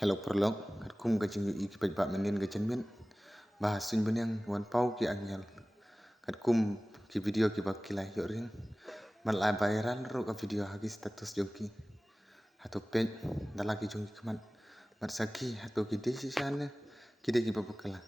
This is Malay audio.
Hello perlok, kat kum ka jing i ki paj menin ka chen min. Bahas sun benyang wan pau ki angel. Kat kum ki video ki bak kilai yo ring. Man lai viral ro ka video hagi status joki. Hato pej dalaki jong ki kaman. Mar saki hato ki desi sana ki de ki babakala.